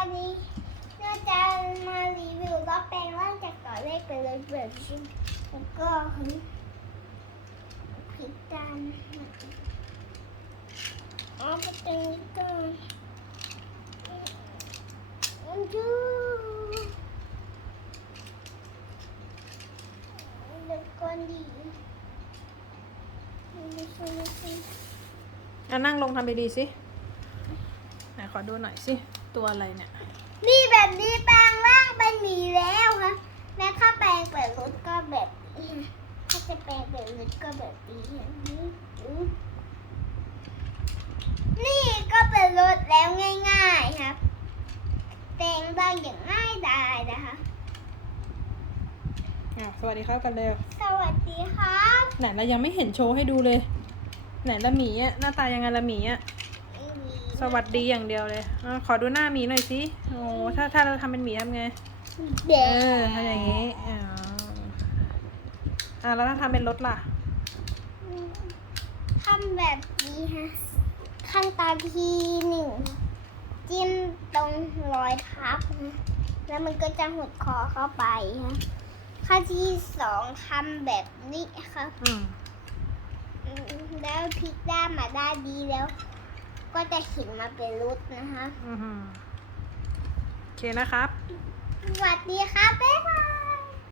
วันนี้เราจะมารีวิวรถแปลงร่างจากต่อเลขไปเลยเบิร์ชิมแล้วก็พลิกด้านเอาไปตรงนี้ก่อนดูเดี๋ยวก่อนดีดูสิดูสิอะนั่งลงทำไปดีสิไหนขอดูหน่อยสิ ตัวอะไรเนี่ยนี่แบบนี้แปลงร่างเป็นหมีแล้วค่ะแม้ถ้าแปลงเปิดรถก็แบบนี้ค่ะถ้าจะแปลงเปิดรถก็แบบนี้ค่ะนี่อืมนี่ก็เป็นรถแล้วง่าย ๆครับแปลงร่างอย่างง่ายดายนะคะอะสวัสดีครับกันเร็วสวัสดีครับ ไหนเรายังไม่เห็นโชว์ให้ดูเลย ไหนละหมีอะหน้าตายังไงละหมีอะ สวัสดีอย่างเดียวเลยอะขอดูหน้าหมีหน่อยสิโอ้ถ้าถ้าเราทำเป็นหมีทำไงเด็เออทำอย่างนี้อ่าอะแล้วถ้าทำเป็นรถล่ะ ทำแบบนี้ฮะขั้นตอนที่หนึ่งจิ้มตรงรอยทับนะแล้วมันก็จะหดคอเข้าไปฮะขั้นที่สองทำแบบนี้ครับ อืม อืมแล้วพลิกด้านมาด้านดีแล้ว ก็จะเห็นมาเป็นรุดนะคะ อือหือโอเคนะครับ สวัสดีครับบ๊ายบาย